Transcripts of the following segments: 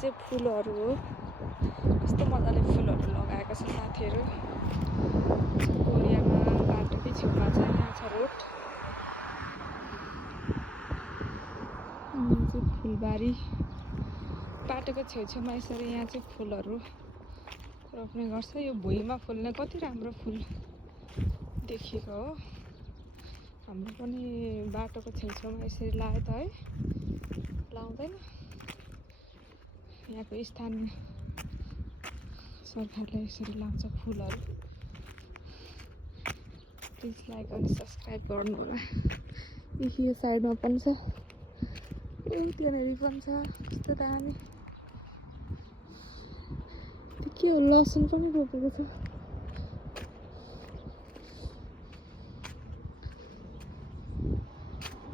चाहिँ फुलहरू हो। कस्तो मजाले फुलहरू लगाएको छ साथीहरू। कोरियामा बाटोकै छेउमा छ, यहाँ छ रोड। यहाँ चाहिँ फुलबारी, बाटोको छेउछेउमा यसरी यहाँ चाहिँ फुलहरू रोप्ने गर्छ। यो भुइँमा फुल्ने कति राम्रो फुल देखेको हो। हाम्रो पनि बाटोको छेउछेउमा यसरी लायो त है, लाउँदैन। यहाँको स्थानीय सरकारले यसरी लाउँछ फुलहरू। प्लिज लाइक अनि सब्सक्राइब गर्नु होला। यो साइडमा पनि छ, त्यहाँनिर पनि छ। कस्तो दामी। त्यो के हो, लसुन पनि रोपेको छ।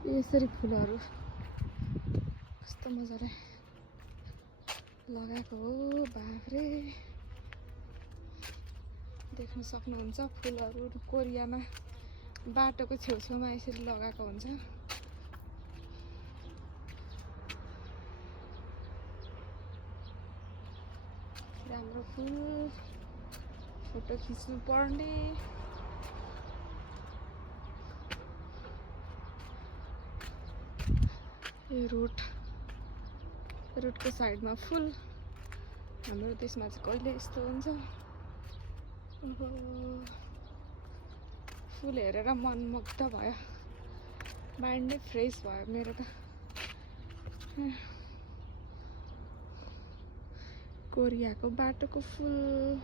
यसरी फुलहरू कस्तो मजाले लगाएको हो। बाफ्रे, देख्न सक्नुहुन्छ फुलहरू कोरियामा बाटोको छेउछेउमा यसरी लगाएको हुन्छ। राम्रो फुल, फोटो खिच्नु पर्ने। यो रोडको साइडमा फुल। हाम्रो देशमा चाहिँ कहिले यस्तो हुन्छ। फुल हेरेर मनमुग्ध भयो, माइन्डै फ्रेस भयो मेरो त। कोरियाको बाटोको फुल।